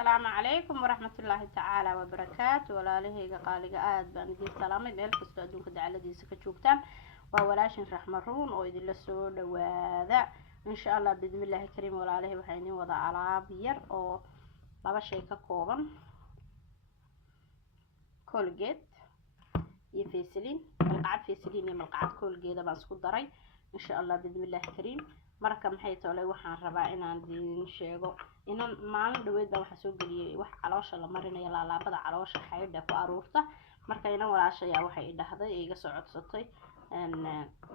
السلام عليكم ورحمة الله تعالى وبركاته. ولا له قال قاعد بندي سلامي ميل كستو أدونك دعالة سكتشوكتان وولاشين رحمرون أو يدل السود وذا إن شاء الله بإذن الله الكريم. ولا له وحيني وضع على بير أو لابا شيء كوبن كولجيت يفيسلين ملقعات فيسلين ملقعات كولجيت بنسكو دري إن شاء الله بإذن الله الكريم. marka maxay toolay waxaan rabaa inaan idin sheego inaan maalin dhaweed baan waxa soo galiyay wax caloosha la marinayo laalaabada caloosha xaydha ku aruurta marka inaan walaashaya waxay idhahday iga soo codsatay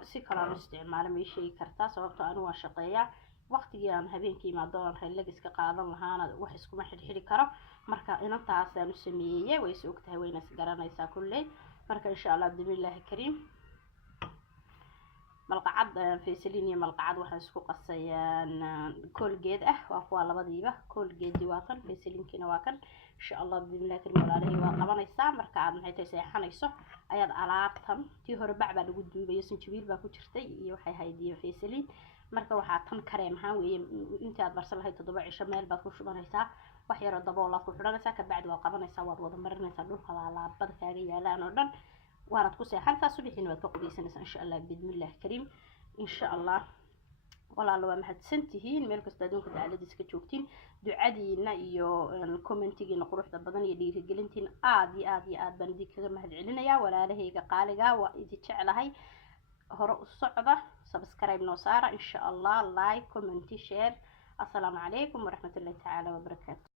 si kale aan isticmaalo ma sheegi kartaa sababtoo aan waa shaqeeyaa waqtigii aan habeenkii maadoon xilliga iska qaadan lahaana wax isku ma xidhxidhi karo marka inantaas aan u sameeyay way soo ogtahay wayna is garanaysaa kulley marka insha Allah bismillaahi kariim. ملقعد فيسليني ملقعد waxaan isku qasayaan koolgeed ah waa kuwa labadiiba koolgeedi waa kan faysilinkiina waa kan insha Allah bismillah karim walaalahay waa qabanaysaa marka aad maxay tahay seexanayso ayaad alaabtan tii hore bacba lagu duubay sanjibiil baa ku jirtay iyo waxay haydiyo faysilin marka waxa tan kareem ahaan weeye inta aad barsan lahayd 7 cisho meel baad ku shubanaysaa wax yar oo dabool ku xidhanaysaa ka bacdi waa qabanaysaa waad wada marinaysaa dhulka alaabada kaaga yaalaan oo dhan وأنا تقصي حتى صبيحين وتقضي سنة إن شاء الله بإذن الله كريم إن شاء الله والله لو ما حد سنتهين ملك استادون كده على ديسك تشوكتين دعادي نايو الكومنتي نقروح تبضني يدير جلنتين آدي بنديك كذا ما حد علينا يا ولا له هيك قالجا وإذا تعلى هاي هرق الصعدة سبسكرايب نصارى إن شاء الله لايك كومنتي شير. السلام عليكم ورحمة الله تعالى وبركاته.